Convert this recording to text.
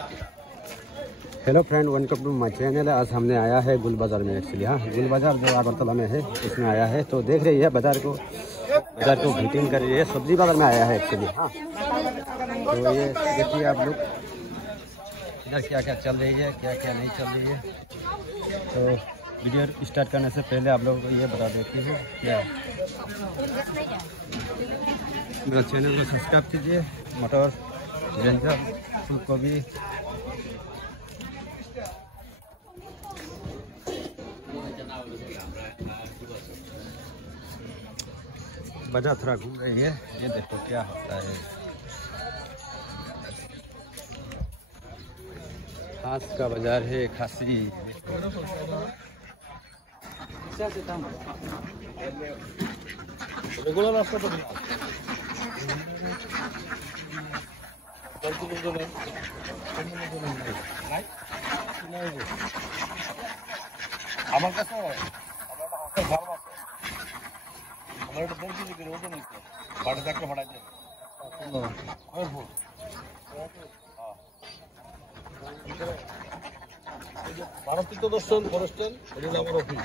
Hello friend, welcome to my channel. आज हमने आया है गुल बाज़ार में एक्चुअली। हाँ, गुल बाज़ार जो अगरतला में है उसमें आया है। तो देख रही है बाज़ार को विजिटिंग कर रही है। सब्जी बाज़ार में आया है एक्चुअली। हाँ, तो ये देखिए आप लोग इधर क्या क्या चल रही है, क्या क्या नहीं चल रही है। तो वीडियो स्टार्ट करने से पहले आप लोगों को ये बता देती हूँ क्या मेरा चैनल को सब्सक्राइब कीजिए। मटर, ब्रिंजल, फूल गोभी, बाजार थोड़ा घूम रही है। ये देखो क्या होता है। खास का बाजार है, खासी। रेगुलर रास्ता तो আমার কাছে ভারত তীর্থ দর্শন ফরেস্টের, এটা আমার অফিস।